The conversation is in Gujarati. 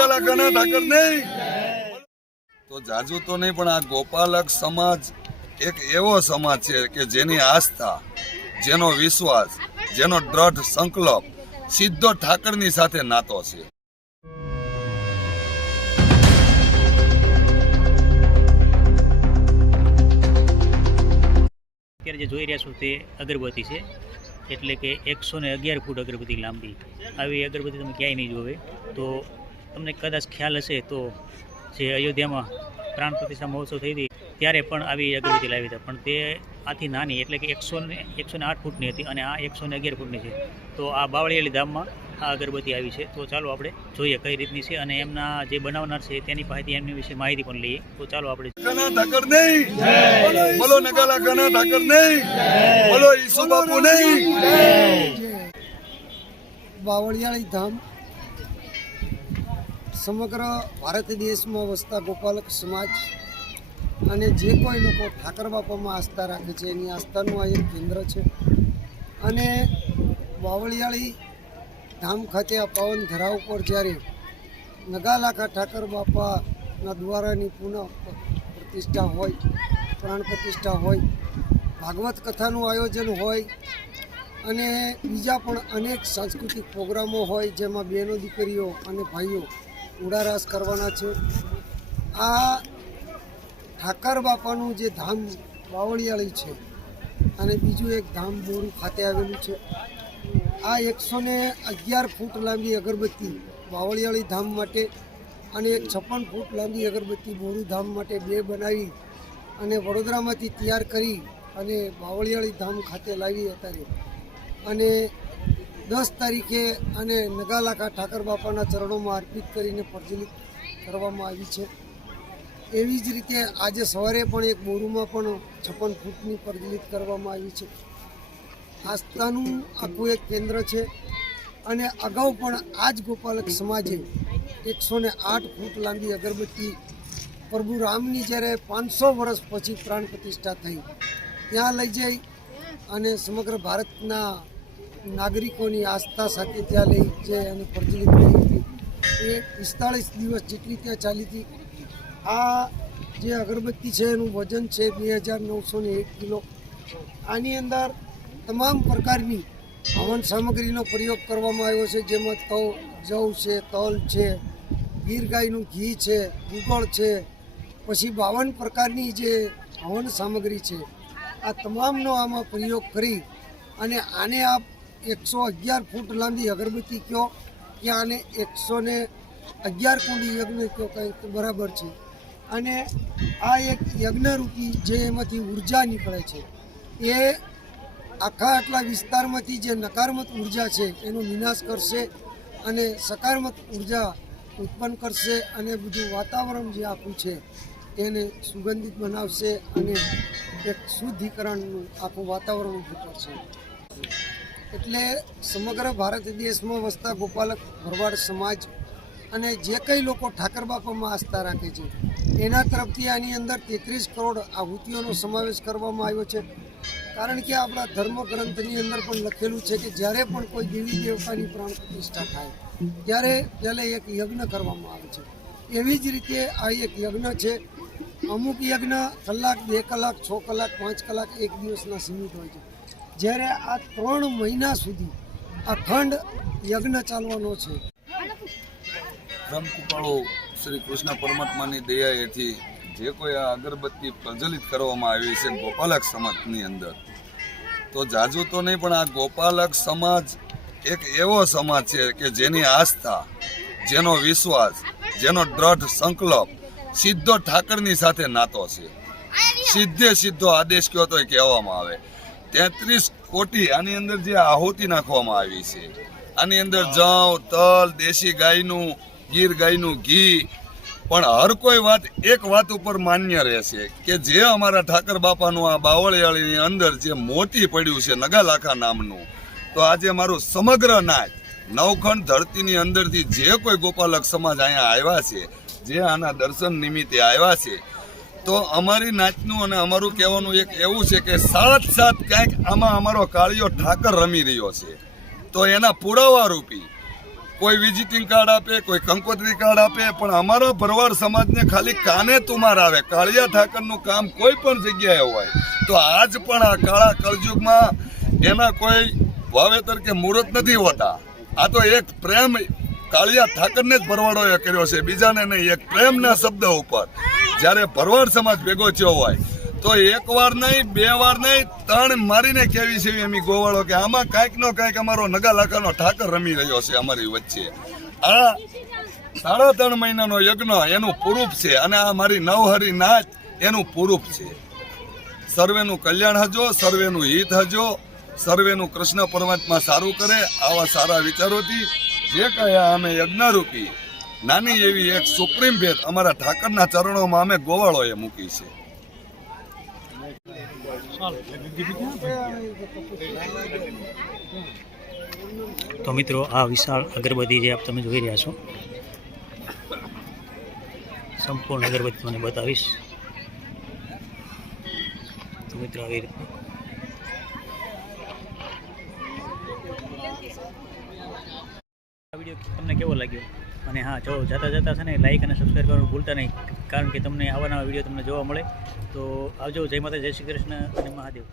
ઠાકર નહીં. તો જાજુ તો નહીં પણ આ ગોપાલક સમાજ એક એવો સમાજ છે કે જેની આસ્થા જેનો વિશ્વાસ જેનો દ્રઢ સંકલ્પ સીધો ઠાકરની સાથે નાતો છે. અત્યારે જે જોઈ રહ્યા છો તે અગરબત્તી છે એટલે કે એકસો ને અગિયાર ફૂટ અગરબત્તી લાંબી. આવી અગરબત્તી તમે ક્યાંય નહીં જોવે. તો તમને કદાચ ખ્યાલ હશે તો જે અયોધ્યામાં પ્રાણ પ્રતિષ્ઠા મહોત્સવ થઈ હતી ત્યારે પણ આવી અગરબત્તી લાવી હતા. પણ તે આથી નાની એટલે કે એકસો ને એકસો ને આઠ ફૂટની હતી અને આ એકસો ને અગિયાર ફૂટની છે. તો આ બાવળિયાળી ધામમાં આ અગરબત્તી આવી છે. તો ચાલો આપણે જોઈએ કઈ રીતની છે અને એમના જે બનાવનાર છે તેની પાસેથી એમની વિશે માહિતી પણ લઈએ. તો ચાલો આપણે ઠાકર નહીં. બોલો નગાલા કાના ઠાકર નહીં. બોલો ઈસુ બાપુ નહીં. બાવળિયાળી ધામ સમગ્ર ભારત દેશમાં વસતા ગોપાલક સમાજ અને જે કોઈ લોકો ઠાકર બાપામાં આસ્થા રાખે છે, એની આસ્થાનું આ એક કેન્દ્ર છે. અને બાવળિયાળી ધામ ખાતે આ પાવન ધરા ઉપર જ્યારે નગાલાખા ઠાકર બાપાના દ્વારાની પુનઃ પ્રતિષ્ઠા હોય, પ્રાણ પ્રતિષ્ઠા હોય, ભાગવત કથાનું આયોજન હોય અને બીજા પણ અનેક સાંસ્કૃતિક પ્રોગ્રામો હોય, જેમાં બહેનો દીકરીઓ અને ભાઈઓ ઉડારાસ કરવાના છે. આ ઠાકર બાપાનું જે ધામ બાવળિયાળી છે અને બીજું એક ધામ બોરું ખાતે આવેલું છે. આ એકસો ને અગિયાર ફૂટ લાંબી અગરબત્તી બાવળિયાળી ધામ માટે અને છપ્પન ફૂટ લાંબી અગરબત્તી બોરું ધામ માટે બે બનાવી અને વડોદરામાંથી તૈયાર કરી અને બાવળિયાળી ધામ ખાતે લાવી અત્યારે. અને દસ તારીખે અને નગાલાખા ઠાકર બાપાના ચરણોમાં અર્પિત કરીને પ્રજ્વલિત કરવામાં આવી છે. એવી જ રીતે આજે સવારે પણ એક બોરુમાં પણ છપ્પન ફૂટની પ્રજ્વલિત કરવામાં આવી છે. આસ્થાનું આખું એક કેન્દ્ર છે અને અગાઉ પણ આ જ ગોપાલક સમાજે એકસો ને આઠ ફૂટ લાંબી અગરબત્તી પ્રભુ રામની જ્યારે પાંચસો વર્ષ પછી પ્રાણ પ્રતિષ્ઠા થઈ, ત્યાં લઈ જઈ અને સમગ્ર ભારતના નાગરિકોની આસ્થા સાથે ત્યાં લઈ જે અને પ્રચલિત થઈ હતી. એ પિસ્તાળીસ દિવસ જેટલી ત્યાં ચાલી હતી. આ જે અગરબત્તી છે એનું વજન છે બે હજાર નવસો ને એક કિલો. આની અંદર તમામ પ્રકારની હવન સામગ્રીનો પ્રયોગ કરવામાં આવ્યો છે, જેમાં તવ, જવ છે, તલ છે, ગીર ગાયનું ઘી છે ગુગળ છે, પછી બાવન પ્રકારની જે હવન સામગ્રી છે. આ તમામનો આમાં પ્રયોગ કરી અને આને આપ એકસો અગિયાર ફૂટ લાંબી અગરબત્તી કયો કે આને એકસો ને અગિયાર કુંડી યજ્ઞ કયો કંઈક બરાબર છે. અને આ એક યજ્ઞરૂપી જે એમાંથી ઊર્જા નીકળે છે, એ આખા આટલા વિસ્તારમાંથી જે નકારાત્મક ઊર્જા છે, એનો વિનાશ કરશે અને સકારાત્મક ઊર્જા ઉત્પન્ન કરશે અને બધું વાતાવરણ જે આખું છે, એને સુગંધિત બનાવશે અને એક શુદ્ધિકરણનું આખું વાતાવરણ ઊભું કરશે. એટલે સમગ્ર ભારત દેશમાં વસતા ગોપાલક ભરવાડ સમાજ અને જે કંઈ લોકો ઠાકર બાપામાં આસ્થા રાખે છે, એના તરફથી આની અંદર તેત્રીસ કરોડ આહુતિઓનો સમાવેશ કરવામાં આવ્યો છે. કારણ કે આપણા ધર્મ ગ્રંથની અંદર પણ લખેલું છે કે જ્યારે પણ કોઈ દેવી દેવતાની પ્રાણ પ્રતિષ્ઠા થાય, ત્યારે પહેલે એક યજ્ઞ કરવામાં આવે છે. એવી જ રીતે આ એક યજ્ઞ છે. અમુક યજ્ઞ કલાક, બે કલાક, છ કલાક, પાંચ કલાક એક દિવસના સીમિત હોય છે. જ્યારે આ ત્રણ મહિના સુધી અખંડ યજ્ઞ ચાલવાનો છે. બ્રહ્મકૃપાળુ શ્રી કૃષ્ણ પરમાત્માની દયાએથી જે કોઈ આ અગરબત્તી પ્રજ્વલિત કરવામાં આવી છે ગોપાલક સમાજની અંદર, તો જાજુ તો નહીં, પણ આ ગોપાલક સમાજ એક એવો સમાજ છે કે જેની આસ્થા, જેનો વિશ્વાસ, જેનો દ્રઢ સંકલ્પ સીધો ઠાકરની સાથે નાતો છે. સીધે સીધો આદેશ કયો તો કહેવામાં આવે. તેત્રીસ કોટી આની અંદર જે આહુતિ નાખવામાં આવી છે. આની અંદર જવ, તલ, દેશી ગાયનું, ગીર ગાયનું ઘી. પણ હર કોઈ વાત, એક વાત ઉપર માન્ય રહેશે કે જે અમારા ઠાકર બાપાનું આ બાવળિયાળીની અંદર જે મોતી પડ્યું છે નગાલાખા નામનું, તો આજે મારું સમગ્ર નાચ નવખંડ ધરતીની અંદરથી જે કોઈ ગોપાલક સમાજ અહીંયા આવ્યા છે, જે આના દર્શન નિમિત્તે આવ્યા છે તો અમારી નાચનું અને અમારું કહેવાનું એક એવું છે કે સાત સાત ક્યાંક આમાં અમારો કાળિયો ઠાકર રમી રહ્યો છે. તો એના પુરાવા રૂપી કોઈ વિઝિટિંગ કાર્ડ આપે, કોઈ કંકોત્રી કાર્ડ આપે, પણ અમારા ભરવાડ સમાજને ખાલી કાને તુમાર આવે. કાળિયા ઠાકરનું કામ કોઈ પણ જગ્યાએ હોય, તો આજ પણ આ કાળા કળજુગમાં એના કોઈ વાવેતર કે મુહૂર્ત નથી હોતા. આ તો એક પ્રેમ કાળિયા ઠાકરને જ ભરવાડોએ કર્યો છે, બીજાને નહીં, એક પ્રેમના શબ્દ ઉપર. જ્યારે ભરવાડ સમાજ ભેગો થયો હોય, તો એક વાર નહીં, બે વાર નહીં ત્રણ મારીને કેવી છે એમ ગોવાળો કે આમાં કાંઈક નો કાંઈક અમારો નગા લાખાનો ઠાકર રમી રહ્યો છે અમારી વચ્ચે. આ સાડા ત્રણ મહિનાનો યજ્ઞ એનું પૂરૂપ છે અને આ મારી નવહરી નાચ એનું પૂરૂપ છે. સર્વેનું કલ્યાણ હજો, સર્વેનું હિત હજો, સર્વેનું કૃષ્ણ પરમાત્મા સારું કરે, આવા સારા વિચારોથી જે કયા અમે યજ્ઞરૂપી નાની એવી એક સુપ્રીમ ભેટ અમારા ઠાકરના ચરણોમાં અમે ગોવાળોએ મૂકી છે. તો મિત્રો આ વિશાળ અગરબત્તી જે આપ તમે જોઈ રહ્યા છો સંપૂર્ણ અગરબત્તી મને બતાવીશ. તો મિત્રો આવી રીતે. આ વીડિયો તમને કેવો લાગ્યો? અને હા, જો જતાં જતાં છે ને લાઇક અને સબસ્ક્રાઈબ કરવાનું ભૂલતા નહીં, કારણ કે તમને આવા નવા વીડિયો તમને જોવા મળે. તો આવજો, જય માતા જય શ્રી કૃષ્ણ અને મહાદેવ.